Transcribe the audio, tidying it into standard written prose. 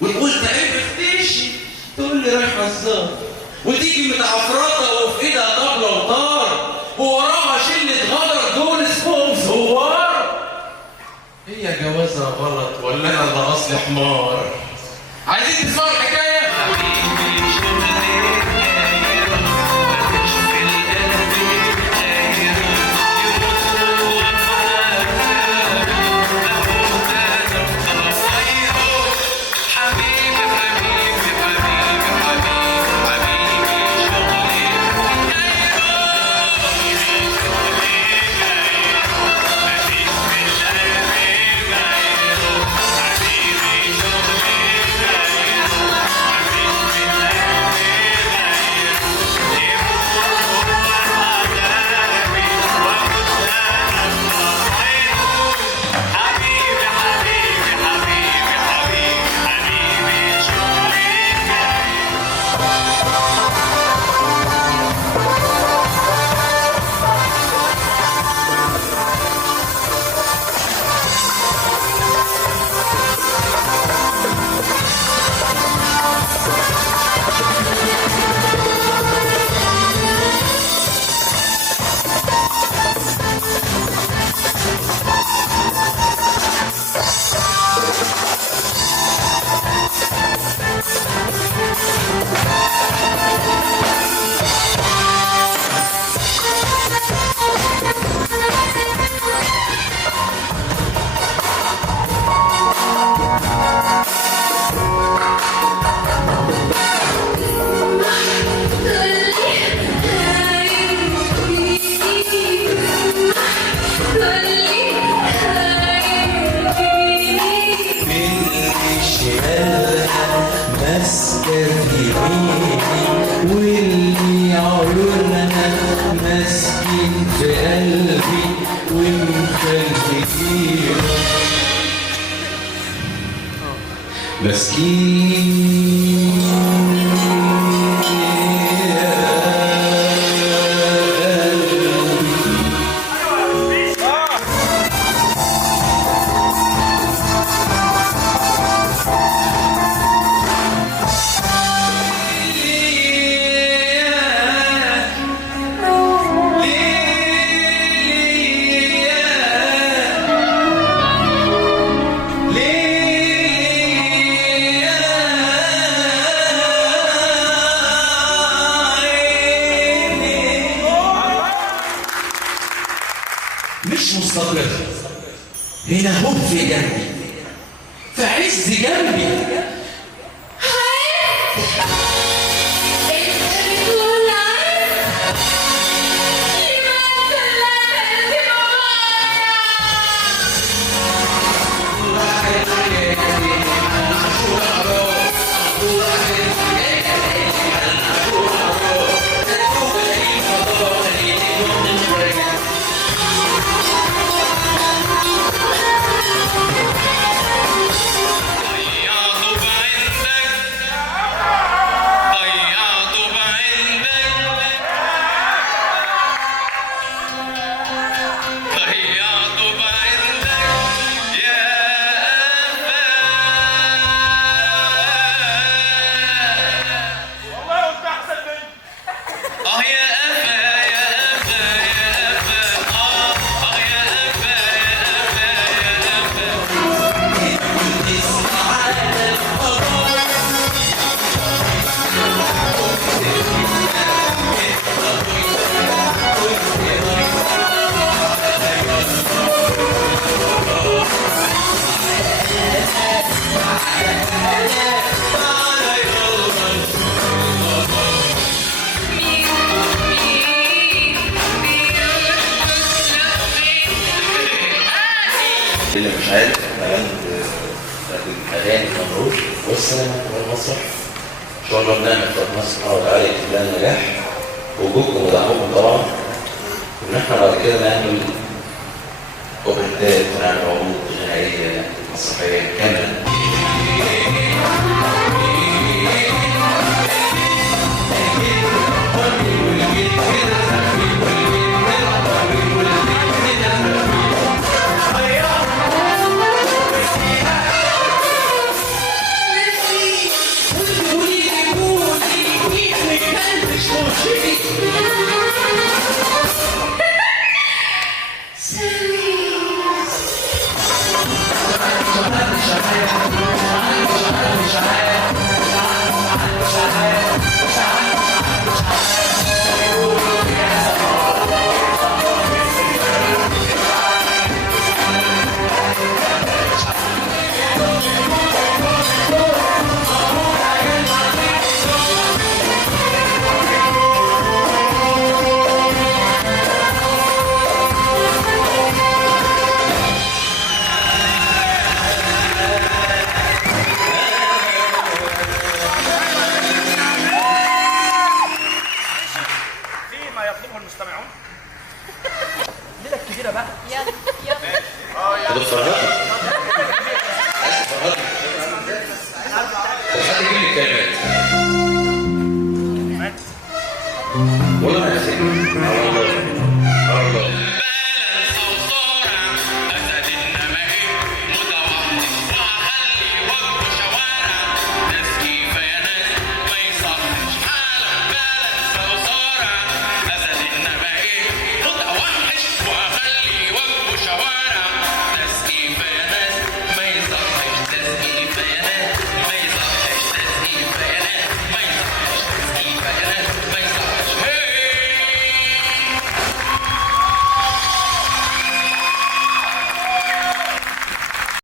وتقول تعب تمشي تقول لي رايح هزار وتيجي متعفرطه وفي ايدها طبله وطار ووراها شله غدر دول اسمهم زوار. هي جوازها غلط ولا انا اللي اصلي حمار؟ عايزين تسمعوا الحكايه؟ واللي عيوننا ماسكين في قلبي ومخلفين مسكين مش مستقر هنا هو في جنبي في عز جنبي اللي مش عارف اعلان الاغاني مبروك والسلامه والمسرح ان شاء الله بنعمل ربنا سبحانه وتعالى يكتب لنا النجاح ووجودكم ودعمكم طبعا وان احنا بعد كده نعمل اوبريتات ونعمل عروض غنائيه مسرحيه كامله. المستمعون الليله الكبيره بقى. يلا دكتور